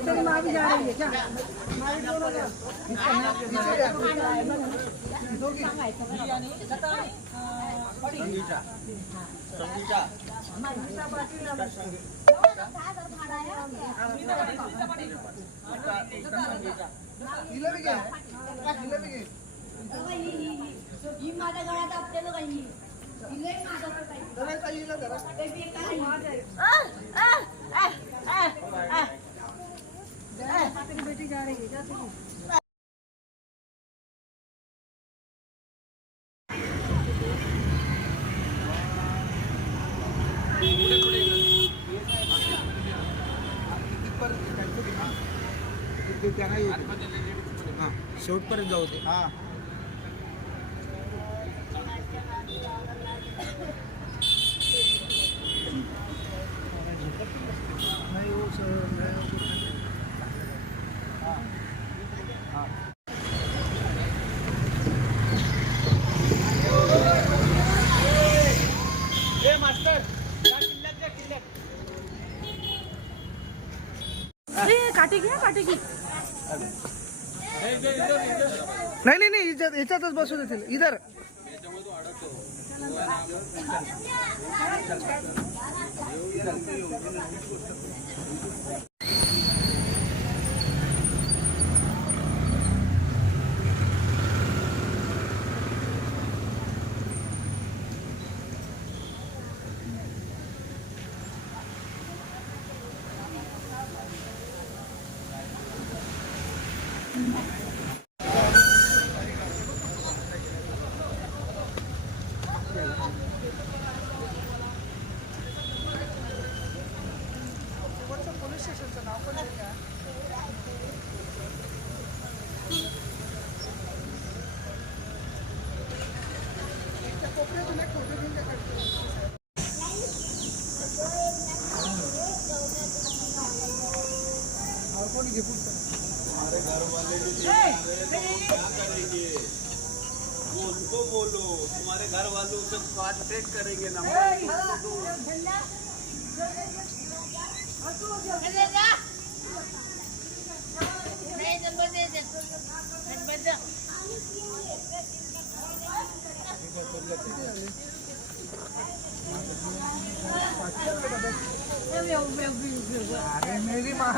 तरी माँ भी जा रही है क्या हमारे दोनों का संगीता संगीता संगीता माझ्या गळ्यात माझ्याकडे काही शेवटपर्यंत जाऊ दे. हा काठी घ्या काठी घे नाही नाही नाही याच्यात याच्यातच बसू देतील इधर. हमारे घर वाले जो कर लीजिए वो उनको बोलो तुम्हारे घर वाले उसे कॉन्टेक्ट करेंगे ना Thank you. अरे मेरी माँ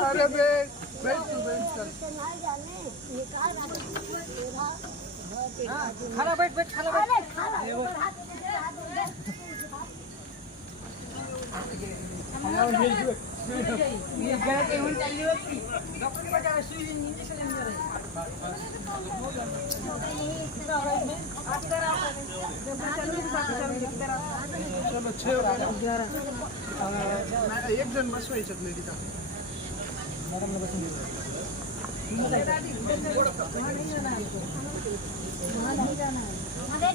अरे बेट बेट तू बेट चल खाला बैठ बैठ खाला बैठ ये गळ्यात येऊन चालली होती डॉक्टर बघा सुई इंजेक्शन देणार चलो छे हो गया. अं, एक जण बसवायच्यात नाही तिथं अरे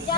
जा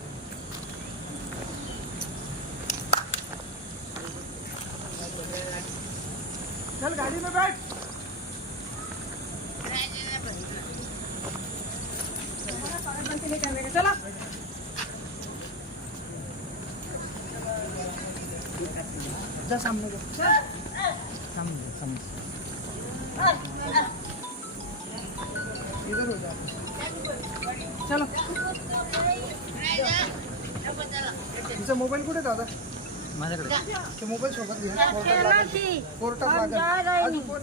चल गाडी में बैठ. चला. जा सामने जा. सामने सामने तुझा मोबाईल कुठे दादा? माझ्याकडे. ते मोबाईल सोबत घे. कोर्टात लागेल अजून कोण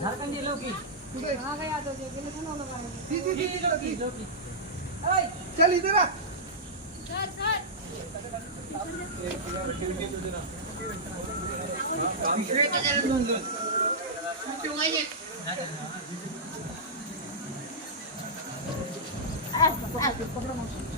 झारखंडी लोकी. कुठे? ती ती ती तिकडं ती. चल इधर आ अलग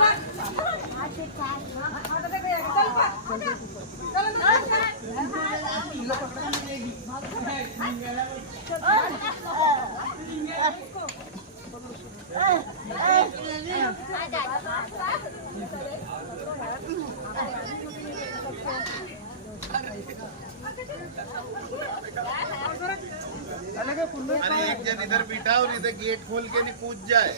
अरे एक जन इधर बिठा और इधर गेट खोल के नहीं कूद जाए।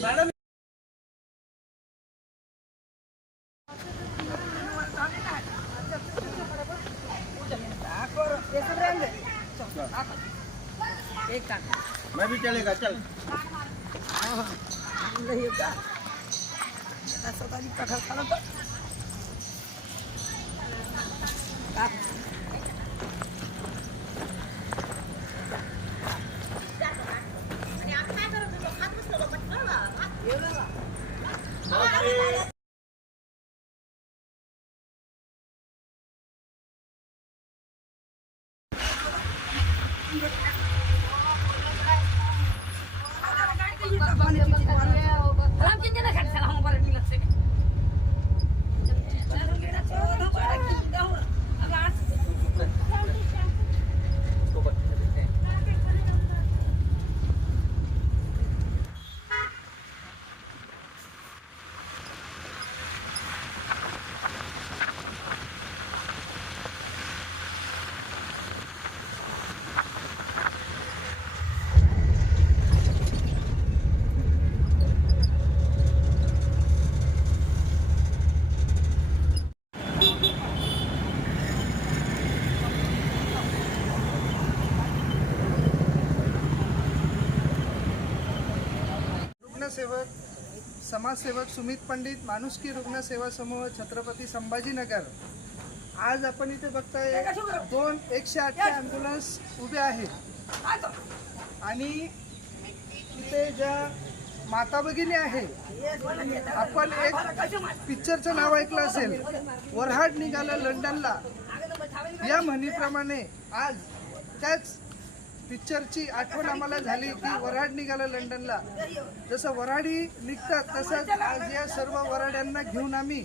हम मैं भी चलेगा चल। रुग्णसेवक समाजसेवक सुमित पंडित माणुसकी रुग्णसेवा समूह छत्रपती संभाजीनगर. आज आपण इथे बघताय दोन एकशे आठचे ॲम्ब्युलन्स उभे आहेत. आणि इथे ज्या माता भगिनी आहे आपण एक पिक्चरचं नाव ऐकलं असेल. वरहाड निघाला लंडनला. या म्हणीप्रमाणे आज त्याच पिक्चरची आठवण आम्हाला झाली की वराड निघाला लंडनला. जसं वराडी निघतात तसंच आज या सर्व वराड्यांना घेऊन आम्ही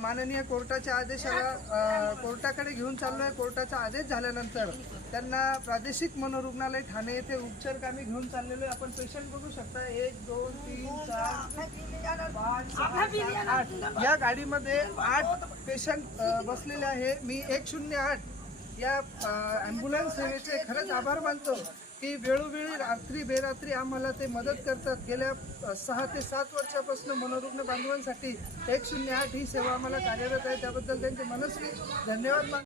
माननीय कोर्टाच्या आदेशाला कोर्टाकडे घेऊन चाललोय. कोर्टाचा आदेश झाल्यानंतर त्यांना प्रादेशिक मनोरुग्णालय ठाणे येथे उपचार कामी घेऊन चाललेलो आहे. आपण पेशंट बघू शकता एक दोन तीन चार पाच आठ. या गाडीमध्ये आठ पेशंट बसलेले आहे. मी एक शून्य आठ या ॲम्ब्युलन्स सेवेचे खरंच आभार मानतो की वेळोवेळी रात्री बेरात्री आम्हाला ते मदत करतात. गेल्या सहा ते सात वर्षापासून मनोरुग्ण बांधवांसाठी एक शून्य आठ ही सेवा आम्हाला कार्यरत आहे. त्याबद्दल त्यांचे मनस्वी धन्यवाद मान